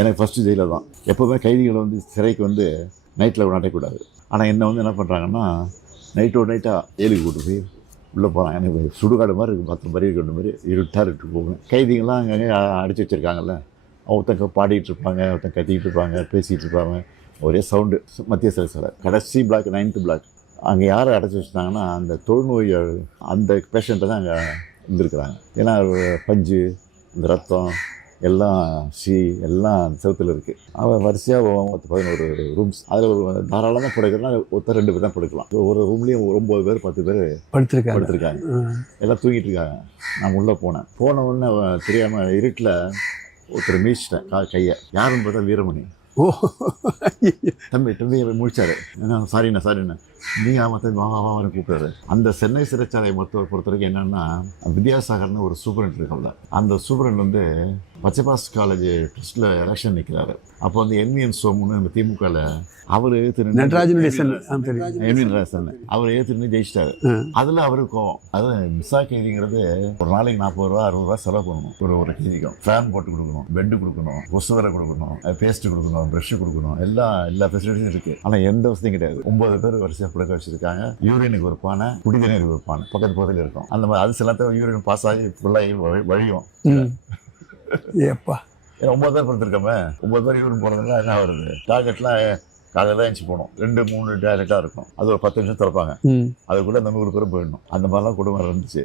எனக்கு ஃபஸ்ட்டு ஜெயிலில் தான். எப்போவுமே கைதிகளை வந்து சிறைக்கு வந்து நைட்டில் நடக்கக்கூடாது ஆனால் என்ன வந்து என்ன பண்ணுறாங்கன்னா நைட்டோட நைட்டாக ஏழுக்கு கூட்டு போய் உள்ளே போகிறாங்க எனக்கு சுடுகாடு மாதிரி இருக்குது பத்து மாதிரி இருக்கிற மாதிரி இருட்டாக இருக்கு போவேன் கைதிகள்லாம் அங்கங்கே அடிச்சு வச்சுருக்காங்கல்ல. ஒருத்தங்க பாடிட்டு இருப்பாங்க ஒருத்தங்க கத்திக்கிட்டு இருப்பாங்க பேசிகிட்டு இருப்பாங்க. ஒரே சவுண்டு மத்திய சிறை சிலை கடைசி பிளாக் நைன்த்து பிளாக் அங்கே யாரை அடைச்சி வச்சுட்டாங்கன்னா அந்த தொழுநோய் அந்த பேஷண்ட்டை தான் அங்கே இருந்திருக்கிறாங்க. ஏன்னா பஞ்சு இந்த ரத்தம் எல்லாம் சி எல்லாம் செவத்தில் இருக்குது அவன் வரிசையாக பத்து பதினோரு ரூம்ஸ் அதில் ஒரு தாராளமாக படுக்கிறதுனா ஒருத்தர் ரெண்டு பேர் தான் படுக்கலாம். ஒரு ரூம்லேயும் ஒம்பது பேர் பத்து பேர் படுத்திருக்காங்க. ம். எல்லாம் தூங்கிட்டு இருக்காங்க. நான் உள்ளே போனேன். போன உடனே தெரியாமல் இருட்டில் ஒருத்தர் மீச்சிட்டேன் கா கையை. யாருன்னு பார்த்தா வீரமணி. ஓ. தம்பி தம்பி முடிச்சாரு என்ன சாரிண்ணா சாரிண்ணா. நீ ஆமாம் தம்பி வா வா கூப்பிட்டாரு. அந்த சென்னை சிறைச்சாலை மருத்துவர் பொறுத்த வரைக்கும் என்னன்னா வித்யாசாகர்னு ஒரு சூப்பரண்ட் இருக்காங்க அந்த சூப்பரண்ட் வந்து பச்சைபாஸ் காலேஜ் ட்ரஸ்ட்டில் எலெக்ஷன் நிற்கிறாரு அப்போ வந்து என்விஎன் சோமுன்னு நம்ம திமுகவில் அவர் ஏற்று நடராஜனுடைய என்விஎன் ராசன் அவர் ஏற்று ஜெயிச்சிட்டாரு. அதில் அவருக்கும் அது மிஸ்ஸா கைதிங்கிறது ஒரு நாளைக்கு நாற்பது ரூபா அறுபது ரூபா செலவு பண்ணணும். ஒரு ஒரு கைதிக்கும் ஃபேன் போட்டு கொடுக்கணும். பெட்டு கொடுக்கணும். கொசுவரை கொடுக்கணும். பேஸ்ட் கொடுக்கணும். ப்ரஷ் கொடுக்கணும். எல்லா எல்லா ஃபெசிலிட்டியும் இருக்கு. ஆனால் எந்த வசதியும் கிடையாது. ஒன்பது பேர் வரிசையாக படுக்க வச்சிருக்காங்க. யூரினுக்கு ஒரு பானை குடி தண்ணீருக்கு ஒரு பானை. பக்கத்து பக்கத்தில் இருக்கும். அந்த மாதிரி அது சில யூரின் பாஸ் ஆகி ஃபுல்லாகி வழி- வழியும். ஏப்பா. ஏன்னா ஒன்பது பேர் படுத்துருக்கோமே ஒன்பது பேர் யூரின் போகிறதுலாம் என்ன வருது டார்கெட்லாம் காலையில் தான் எழுச்சி போகணும். ரெண்டு மூணு டேரக்டாக இருக்கும். அது ஒரு பத்து நிமிஷம் திறப்பாங்க. அதுக்குள்ளே அந்த நூறு பேரும் போயிடணும். அந்த மாதிரிலாம் குடும்பம் இருந்துச்சு